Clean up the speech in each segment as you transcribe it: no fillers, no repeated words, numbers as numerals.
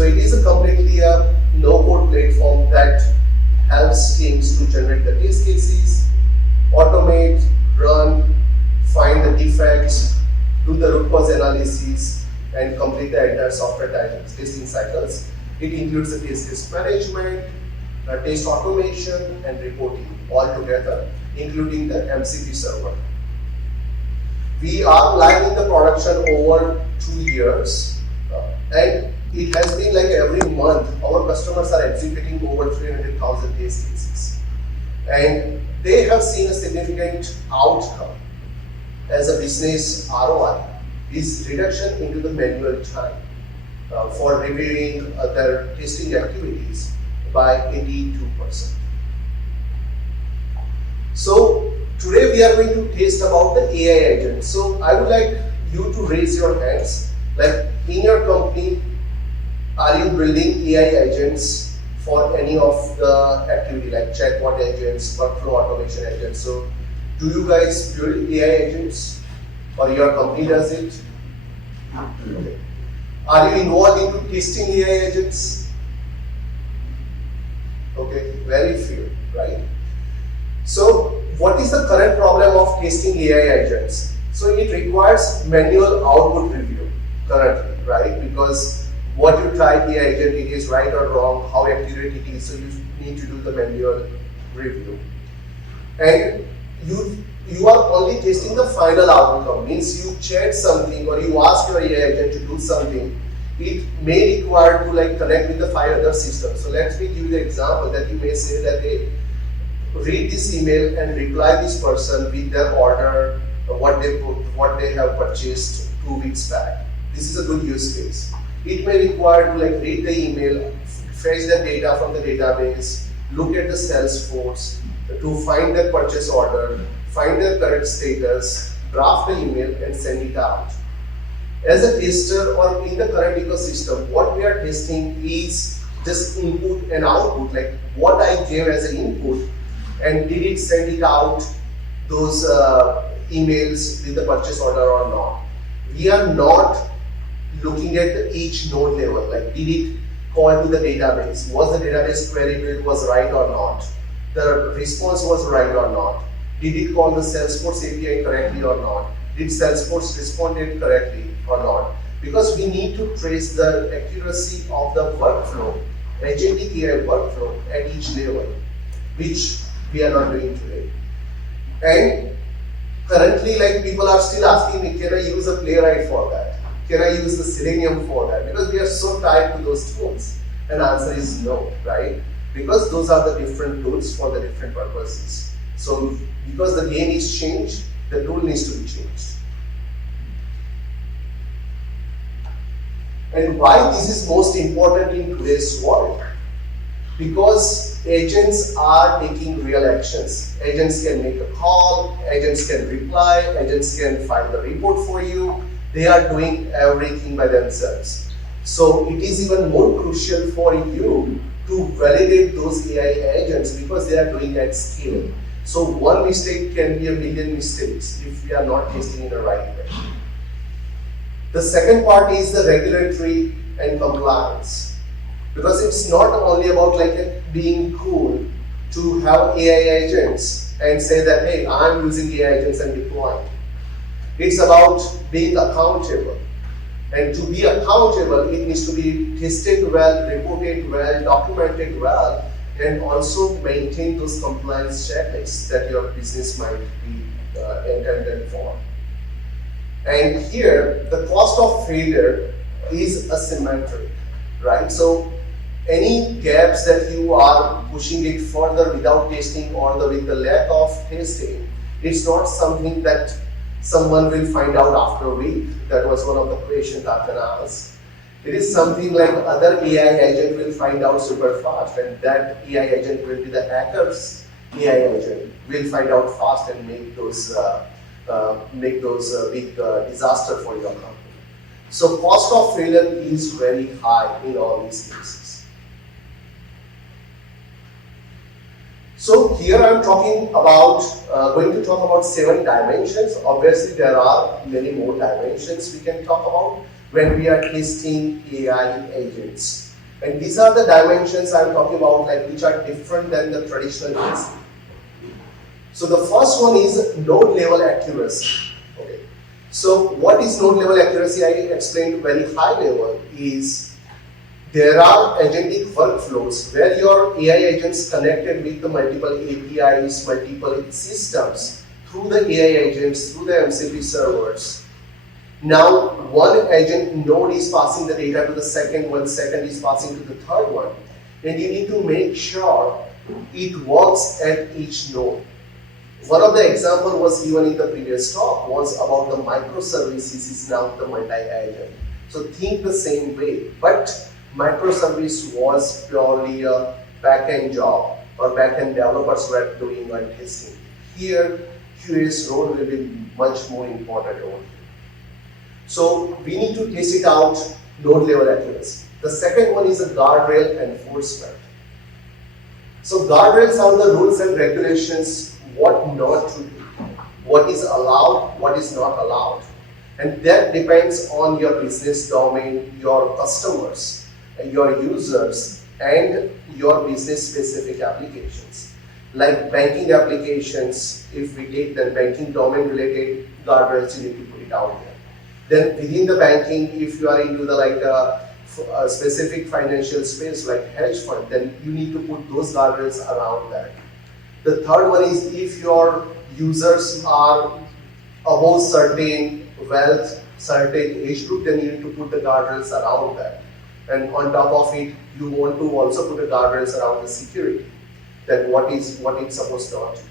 So it is a completely a no-code platform that helps teams to generate the test cases, automate, run, find the defects, do the root cause analysis, and complete the entire software testing cycles. It includes the test case management, test automation, and reporting all together, including the MCP server. We are live in the production over 2 years, and it has been like every month our customers are executing over 300,000 test cases, and they have seen a significant outcome as a business ROI is reduction into the manual time for reviewing their testing activities by 82%. So today we are going to test about the AI agent. So I would like you to raise your hands. Like in your company, are you building AI agents for any of the activity like chatbot agents, workflow automation agents? So do you guys build AI agents or your company does it? Okay. Are you involved into testing AI agents? Okay, very few, right? So what is the current problem of testing AI agents? So it requires manual output review currently, right? Because what you try AI agent, it is right or wrong, how accurate it is, so you need to do the manual review. And you are only testing the final outcome, means you chat something or you ask your AI agent to do something, it may require to like connect with the 5 other systems. So let me give you the example that you may say that, hey, read this email and reply this person with their order, what they have purchased 2 weeks back. This is a good use case. It may require to like read the email, fetch the data from the database, look at the Salesforce to find the purchase order, find their current status, draft the email and send it out. As a tester or in the current ecosystem, what we are testing is just input and output, like what I gave as an input and did it send it out those emails with the purchase order or not. We are not looking at each node level, like did it call to the database, was the database query build was right or not, the response was right or not, did it call the Salesforce API correctly or not, did Salesforce responded correctly or not, because we need to trace the accuracy of the workflow, Agentic AI workflow at each level, which we are not doing today. And currently, like people are still asking me, can I use a Playwright for that? Can I use the Selenium for that? Because we are so tied to those tools. And the answer is no, right? Because those are the different tools for the different purposes. So because the game is changed, the tool needs to be changed. And why this is most important in today's world? Because agents are taking real actions. Agents can make a call, agents can reply, agents can file the report for you. They are doing everything by themselves. So it is even more crucial for you to validate those AI agents because they are doing at scale. So one mistake can be a million mistakes if we are not testing in the right way. The second part is the regulatory and compliance. Because it's not only about like being cool to have AI agents and say that, hey, I'm using AI agents and deploying. It's about being accountable. And to be accountable, it needs to be tested well, reported well, documented well, and also maintain those compliance checklists that your business might be intended for. And here, the cost of failure is asymmetric, right? So any gaps that you are pushing it further without testing or with the lack of testing, it's not something that someone will find out after a week. That was one of the questions Athena asked. It is something like other AI agent will find out super fast, and that AI agent will be the hacker's AI agent will find out fast and make those big disaster for your company. So cost of failure is very high in all these cases. So here I'm talking about, going to talk about 7 dimensions. Obviously there are many more dimensions we can talk about when we are testing AI agents. And these are the dimensions I'm talking about, like which are different than the traditional testing. So the first one is node level accuracy. Okay. So what is node level accuracy? I explained very high level is there are agentic workflows where your AI agents connected with the multiple APIs, multiple systems through the AI agents, through the MCP servers. Now, one agent node is passing the data to the second one, second is passing to the third one, and you need to make sure it works at each node. One of the examples was given in the previous talk was about the microservices is now the multi-agent. So think the same way, but microservice was purely a back-end job or back-end developers were doing our testing. Here, QA's role will be much more important over here. So we need to test it out node level accuracy. The second one is a guardrail enforcement. So guardrails are the rules and regulations, what not to do, what is allowed, what is not allowed. And that depends on your business domain, your customers, your users, and your business specific applications. Like banking applications, if we take the banking domain related guardrails, you need to put it out there. Then within the banking, if you are into the a specific financial space like hedge fund, then you need to put those guardrails around that. The third one is if your users are above certain wealth, certain age group, then you need to put the guardrails around that. And on top of it, you want to also put the guardrails around the security, that what it's supposed not to do.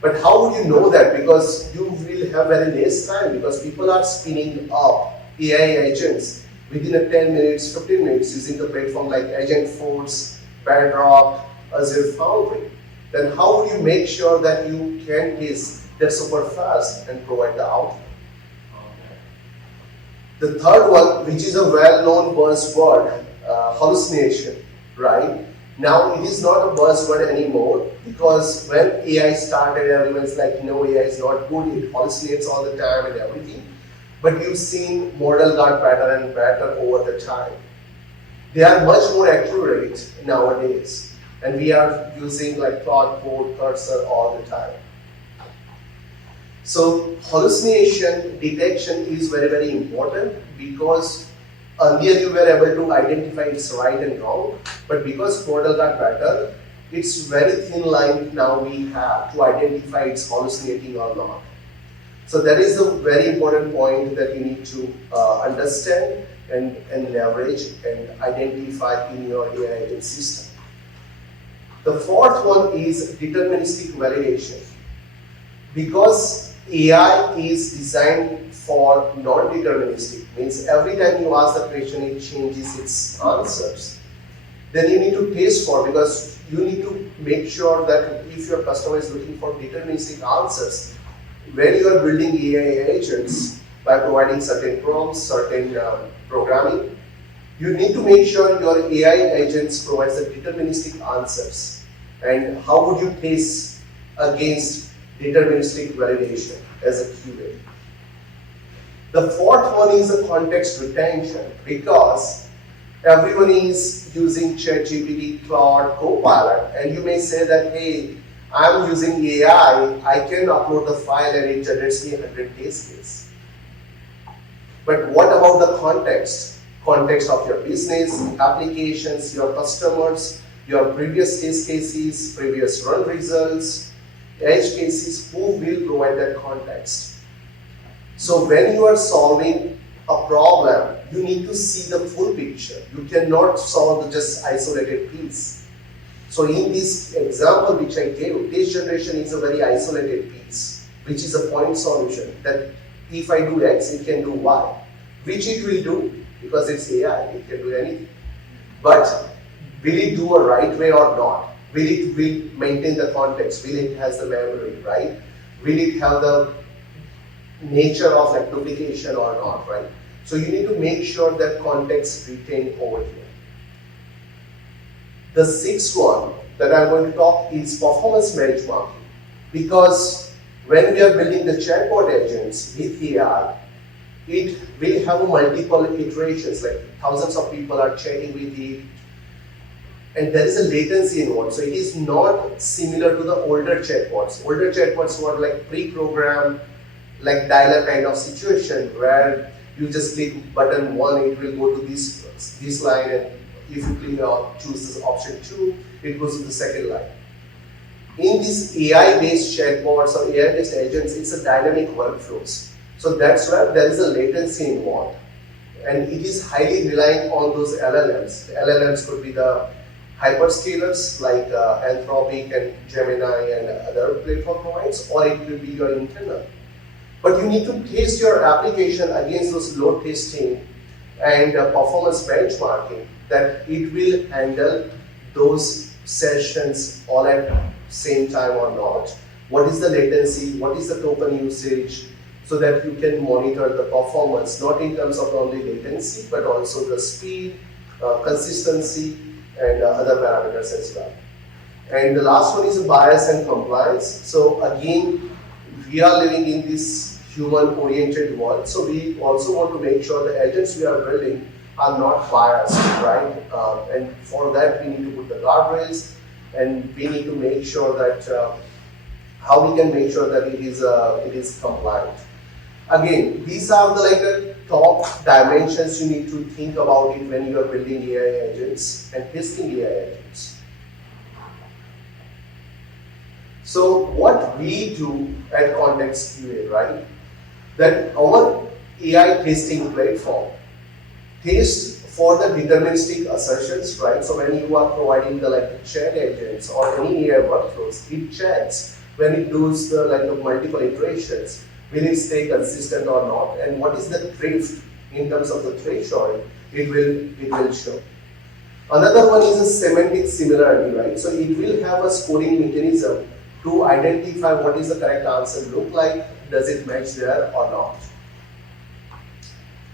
But how would you know that? Because you will have very less time, because people are spinning up AI agents within 10 minutes, 15 minutes using the platform like Agent Force, Barot, Azure Foundry. Then how would you make sure that you can test that super fast and provide the outcome? The third one, which is a well-known buzzword, hallucination, right? Now it is not a buzzword anymore, because when AI started, everyone's like, no, AI is not good, it hallucinates all the time and everything. But you've seen model got better and better over the time. They are much more accurate nowadays, and we are using like Claude Code, Cursor all the time. So hallucination detection is very, very important, because earlier you were able to identify it's right and wrong, but because model got better, it's very thin line now we have to identify it's hallucinating or not. So that is a very important point that you need to understand and leverage and identify in your AI agent system. The fourth one is deterministic validation. Because AI is designed for non-deterministic, means every time you ask the question, it changes its answers. Then you need to test for, because you need to make sure that if your customer is looking for deterministic answers, when you are building AI agents by providing certain prompts, certain programming, you need to make sure your AI agents provide the deterministic answers. And how would you test against deterministic validation as a QA? The fourth one is a context retention, because everyone is using ChatGPT, Claude, Copilot, and you may say that, hey, I'm using AI, I can upload the file and it generates me 100 test cases. But what about the context? Context of your business, applications, your customers, your previous test cases, previous run results, edge cases, who will provide that context? So when you are solving a problem, you need to see the full picture. You cannot solve just isolated piece. So in this example which I gave, test generation is a very isolated piece, which is a point solution that if I do X, it can do Y, which it will do because it's AI, it can do anything. But will it do a right way or not? Will it maintain the context? Will it has the memory, right? Will it have the nature of like duplication or not, right? So you need to make sure that context retained over here. The sixth one that I'm going to talk is performance benchmarking. Because when we are building the chatbot agents with AI, it will have multiple iterations, like thousands of people are chatting with it, and there is a latency involved. So it is not similar to the older chatbots. Older chatbots were like pre-programmed, like dialer kind of situation where you just click button 1, it will go to this line, and if you choose this option 2, it goes to the second line. In these AI-based chatbots or AI-based agents, it's a dynamic workflows. So that's where there is a latency involved, and it is highly relying on those LLMs. The LLMs could be the hyperscalers like Anthropic and Gemini and other platform providers, or it will be your internal. But you need to test your application against those load testing and performance benchmarking that it will handle those sessions all at same time or not. What is the latency? What is the token usage? So that you can monitor the performance, not in terms of only latency, but also the speed, consistency, and other parameters as well. And the last one is bias and compliance. So again, we are living in this human-oriented world, so we also want to make sure the agents we are building are not biased, right? And for that, we need to put the guardrails, and we need to make sure that how we can make sure that it is compliant. Again, these are the top dimensions you need to think about it when you are building AI agents and testing AI agents. So what we do at ContextQA, right? That our AI testing platform tests for the deterministic assertions, right? So when you are providing the chat agents or any AI workflows, it checks when it does the multiple iterations. Will it stay consistent or not? And what is the drift in terms of the threshold? It will show. Another one is a semantic similarity, right? So it will have a scoring mechanism to identify what is the correct answer look like. Does it match there or not?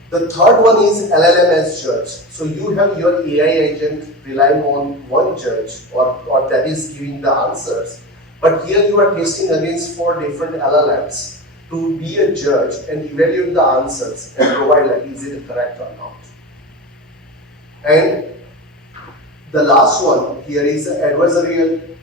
The third one is LLM as judge. So you have your AI agent relying on one judge or that is giving the answers. But here you are testing against 4 different LLMs to be a judge and evaluate the answers and provide is it correct or not. And the last one here is adversarial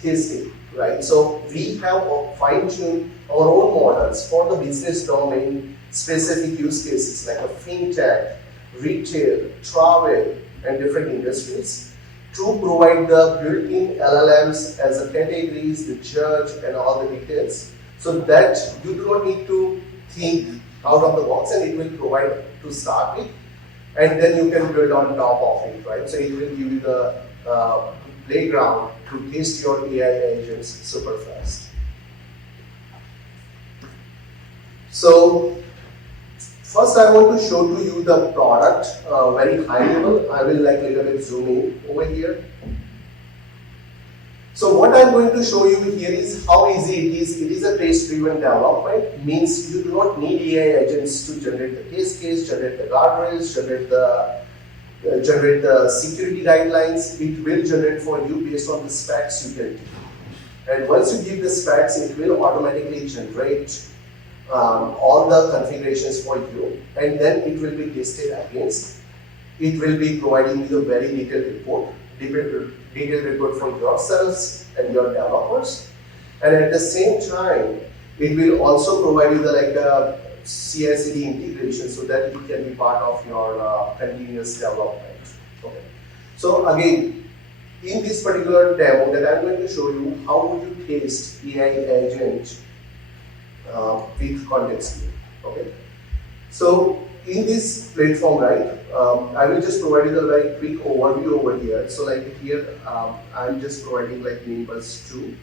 testing, right? So we have fine-tuned our own models for the business domain specific use cases like a fintech, retail, travel, and different industries to provide the built-in LLMs as the categories, the judge, and all the details, so that you do not need to think out of the box, and it will provide to start with, and then you can build on top of it, right? So it will give you the playground to test your AI agents super fast. So first I want to show to you the product very high level. I will little bit zoom in over here. So what I'm going to show you here is how easy it is. It is a test-driven development, means you do not need AI agents to generate the test case, generate the guardrails, generate the security guidelines. It will generate for you based on the specs you can give. And once you give the specs, it will automatically generate all the configurations for you, and then it will be tested against. It will be providing you a very detailed report for yourselves and your developers, and at the same time, it will also provide you the CI/CD integration so that it can be part of your continuous development. Okay. So again, in this particular demo that I'm going to show you, how would you test AI agent with ContextQA. Okay. So in this platform, right, I will just provide you the very quick overview over here. So here, I'm just providing Nimbus 2,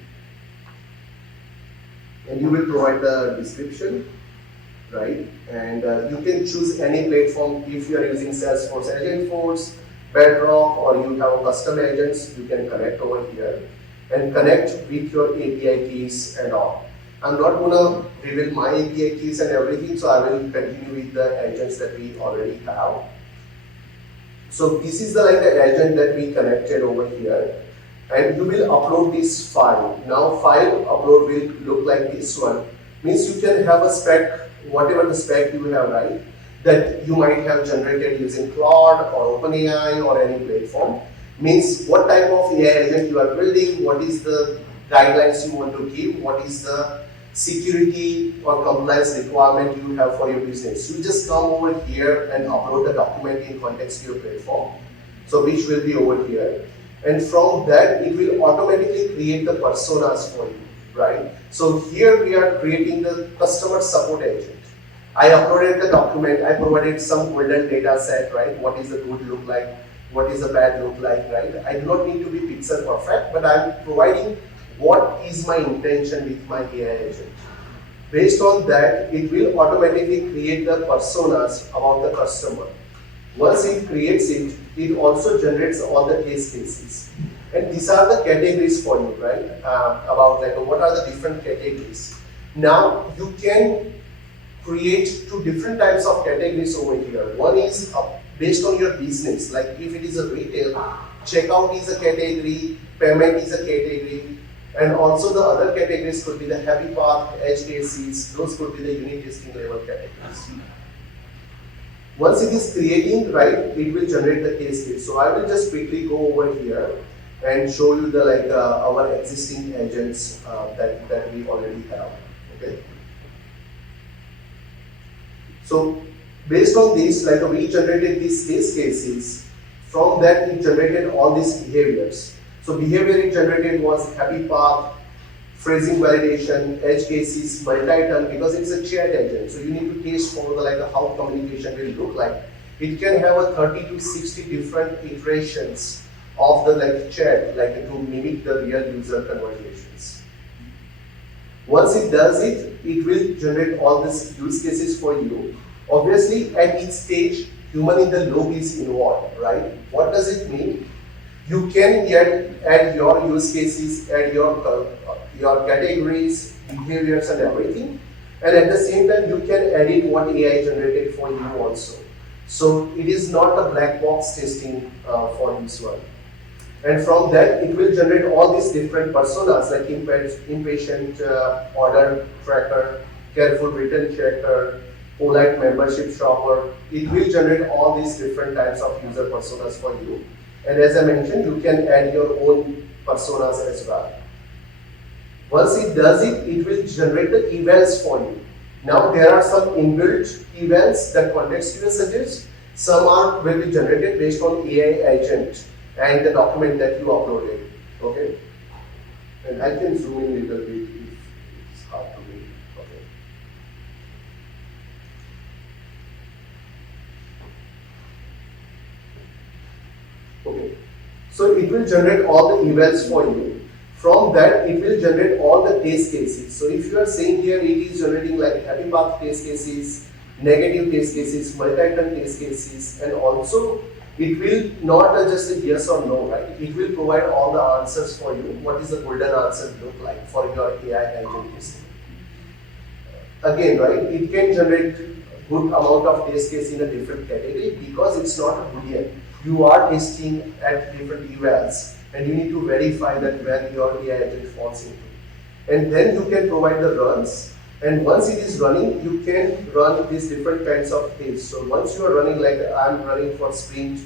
and you will provide the description, right? And you can choose any platform. If you are using Salesforce Agentforce, Bedrock, or you have custom agents, you can connect over here and connect with your API keys and all. I'm not going to reveal my API keys and everything, so I will continue with the agents that we already have. So this is the agent that we connected over here, and you will upload this file. Now file upload will look like this one. Means you can have a spec whatever the spec you have, right, that you might have generated using Claude or OpenAI or any platform, means what type of AI agent you are building, what is the guidelines you want to give, what is the security or compliance requirement you have for your business. You just come over here and upload the document in ContextQA platform, so which will be over here. And from that, it will automatically create the personas for you, right? So here we are creating the customer support agent. I uploaded the document, I provided some golden data set, right? What is the good look like? What is the bad look like, right? I do not need to be pixel perfect, but I'm providing what is my intention with my AI agent. Based on that, it will automatically create the personas about the customer. Once it creates it, it also generates all the case cases. And these are the categories for you, right? About like what are the different categories. Now you can create two different types of categories over here. One is based on your business, like if it is a retail, checkout is a category, payment is a category, and also the other categories could be the happy path, edge cases, those could be the unit testing level categories. Once it is creating, right, it will generate the case case. So I will just quickly go over here and show you the our existing agents that we already have. Okay. So based on this, like we generated these case cases. From that, it generated all these behaviors. So behavior it generated was happy path, phrasing validation, edge cases, multi-turn, because it's a chat agent. So you need to test for the how communication will look like. It can have a 30 to 60 different iterations of the chat, to mimic the real user conversations. Once it does it, it will generate all these use cases for you. Obviously, at each stage, human in the loop is involved, right? What does it mean? You can add your use cases, add your categories, behaviors, and everything. And at the same time, you can edit what AI generated for you also. So it is not a black box testing for this one. And from that, it will generate all these different personas like impatient order tracker, careful return checker, polite membership shopper. It will generate all these different types of user personas for you. And as I mentioned, you can add your own personas as well. Once it does it, it will generate the evals for you. Now there are some inbuilt evals that ContextQA suggests. Some will be generated based on AI agent and the document that you uploaded. Okay? And I can zoom in a little bit if it's hard to read. Okay. Okay. So it will generate all the evals for you. From that, it will generate all the test cases. So if you are saying here, it is generating happy path test cases, negative test cases, multi-turn test cases, and also it will not just a yes or no, right? It will provide all the answers for you. What is the golden answer look like for your AI agent testing? Again, right, it can generate good amount of test case in a different category because it's not a Boolean. You are testing at different evals and you need to verify that where your AI agent falls into. And then you can provide the runs. And once it is running, you can run these different kinds of tests. So once you are running, I'm running for sprint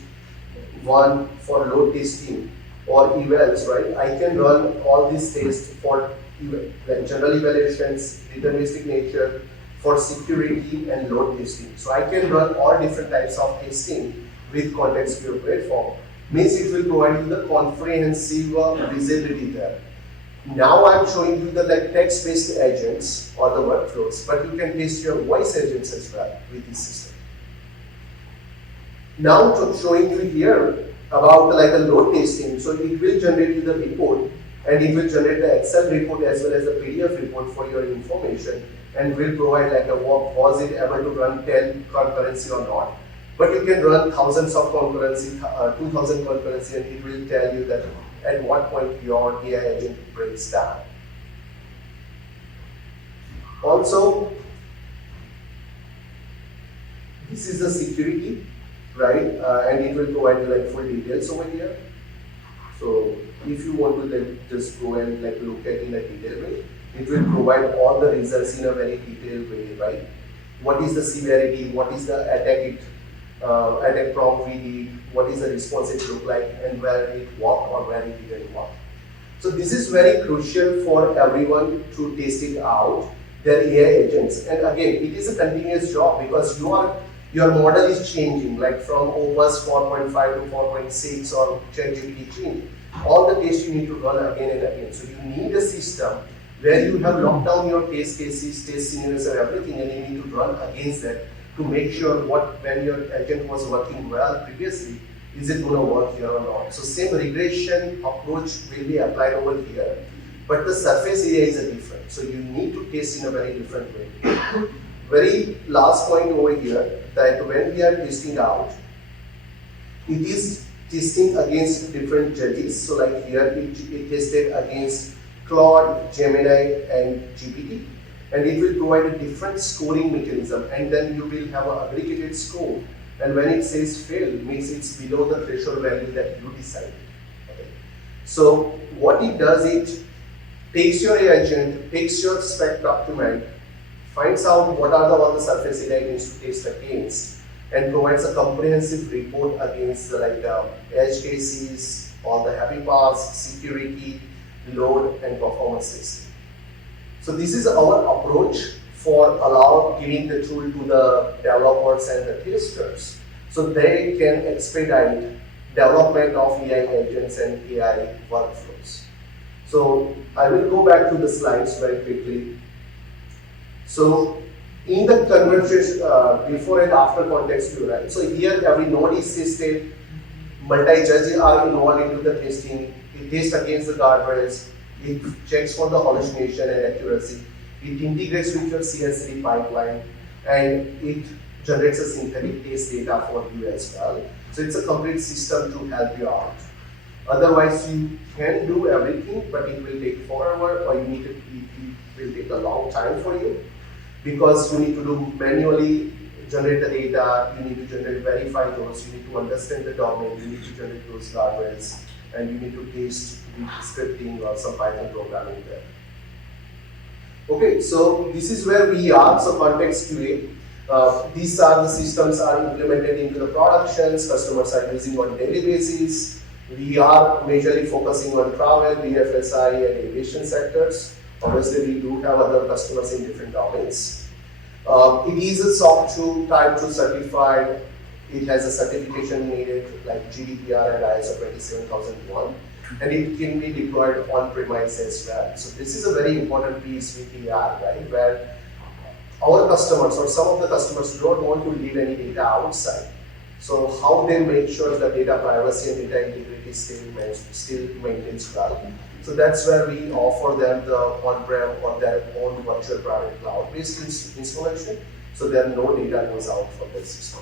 1 for load testing or evals, right? I can run all these tests for general evaluations, deterministic nature, for security and load testing. So I can run all different types of testing with ContextQA platform. Means it will provide you the comprehensive visibility there. Now I'm showing you the text-based agents or the workflows, but you can test your voice agents as well with this system. Now showing you here about a load testing. So it will generate you the report and it will generate the Excel report as well as the PDF report for your information and will provide was it able to run 10 concurrency or not. But you can run thousands of concurrency, 2000 concurrency, and it will tell you that at what point your AI agent breaks down. Also, this is the security, right? And it will provide you full details over here. So if you want to just go and look at in a detailed way, it will provide all the results in a very detailed way, right? what is the severity, what is the attack prompt we did, what is the response it looked like, and where it worked or where it didn't work. So this is very crucial for everyone to test it out, their AI agents. And again, it is a continuous job because your model is changing, like from OWASP 4.5 to 4.6 or ChatGPT changing. All the tests you need to run again and again. So you need a system where you have locked down your test cases, test scenarios and everything, and you need to run against that to make sure when your agent was working well previously, is it going to work here or not? So same regression approach will be applied over here, but the surface area is different. So you need to test in a very different way. Very last point over here, that when we are testing out, it is testing against different judges. So like here, it tested against Claude, Gemini, and GPT, and it will provide a different scoring mechanism, and then you will have an aggregated score. And when it says fail, it means it's below the threshold value that you decide. Okay. So what it does, it takes your agent, takes your spec document, finds out what are all the surface area it needs to test against, and provides a comprehensive report against edge cases, all the happy paths, security, load, and performance testing. So this is our approach for giving the tool to the developers and the testers, so they can expedite development of AI agents and AI workflows. So I will go back to the slides very quickly. So in the conversation before and after ContextQA, right? So here every node is tested, multi-judges are involved into the testing, it tests against the guardrails, it checks for the hallucination and accuracy, it integrates with your CI/CD pipeline, and it generates a synthetic test data for you as well. So it's a complete system to help you out. Otherwise, you can do everything, but it will take forever, or it will take a long time for you, because you need to do manually generate the data, you need to verify those, you need to understand the domain, you need to generate those guardrails, and you need to test the scripting or some Python programming there. Okay, so this is where we are. So ContextQA, these are the systems are implemented into the productions, customers are using on daily basis. We are majorly focusing on travel, BFSI, and aviation sectors. Obviously, we do have other customers in different domains. It is a SOC 2 type 2 certified. It has a certification needed like GDPR and ISO 27001, and it can be deployed on-premise as well. So this is a very important piece with AI, right? Where our customers or some of the customers don't want to leave any data outside. So how they make sure that data privacy and data integrity still maintains well. So that's where we offer them the on-prem or their own virtual private cloud-based installation. So there no data goes out from the system.